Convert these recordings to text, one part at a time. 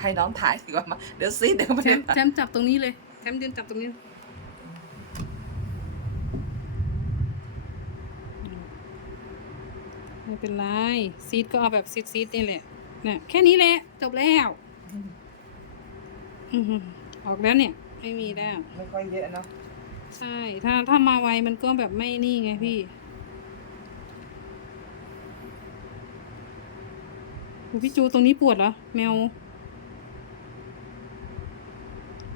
ให้น้องถ่ายดีกว่ามาเดี๋ยวซีดเดี๋ยวไม่แชได้มป์แชมป์จับตรงนี้เลยแชมป์ยืนจับตรงนี้ไม่เป็นไรซีดก็เอาแบบซีดซีดนี่แหละเนี่ยแค่นี้แหละ จบแล้วอื้อหือออกแล้วเนี่ย ไม่มีแล้ว ไม่ค่อยเยอะเนาะใช่ ถ้าถ้ามาไวมันก็แบบไม่นี่ไงพี่โห พี่จูตรงนี้ปวดเหรอ แมว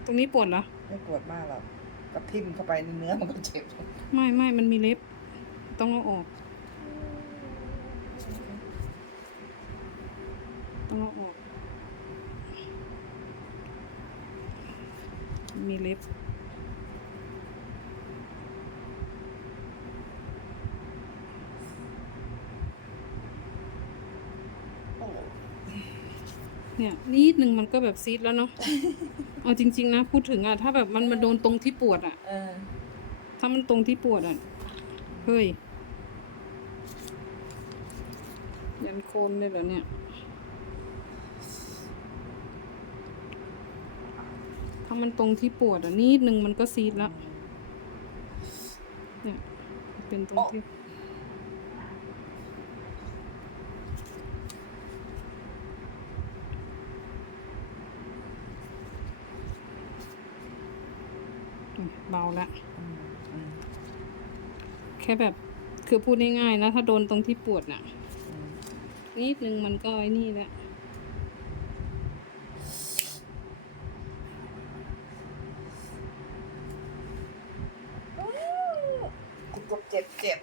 ตรงนี้ปวดเหรอ ไม่ปวดมากหรอกกับทิ่มเข้าไปในเนื้อมันก็เจ็บ ไม่ไม่มันมีเล็บ ต้องเอาออก ต้องเอาออก มีเล็บ โอ้ เนี่ยนิดนึงมันก็แบบซีดแล้วเนาะ เอาจริง ๆ นะ พูดถึงอะถ้าแบบมันมาโดนตรงที่ปวดอะเออ ถ้ามันตรงที่ปวดอะเฮ้ย ยันโคนเลยเหรอเนี่ยถ้ามันตรงที่ปวดอะนิดนึงมันก็ซีดแล้วเนี่ย เป็นตรงที่ เบาละอืมอืมแค่แบบคือพูดง่ายๆนะ ถ้าโดนตรงที่ปวดน่ะอืมนิดนึงมันก็ไอ้นี่แหละกูกบเจ็บเจ็บ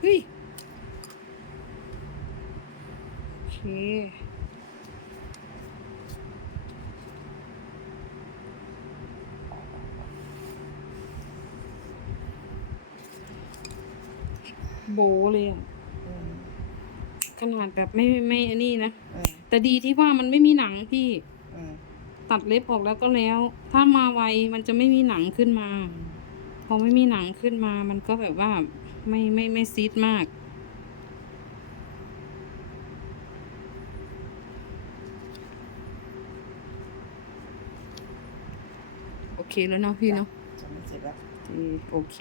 เฮ้ยโอเค โบเลยอะอืมขนาดแบบไม่ไม่อันนี้นะอืมแต่ดีที่ว่ามันไม่มีหนังพี่อืมตัดเล็บออกแล้วก็แล้ว ถ้ามาไวมันจะไม่มีหนังขึ้นมา พอไม่มีหนังขึ้นมา มันก็แบบว่าไม่ไม่ไม่ซีดมาก โอเคแล้วเนาะพี่เนาะจะไม่เจ็บแล้ว โอเค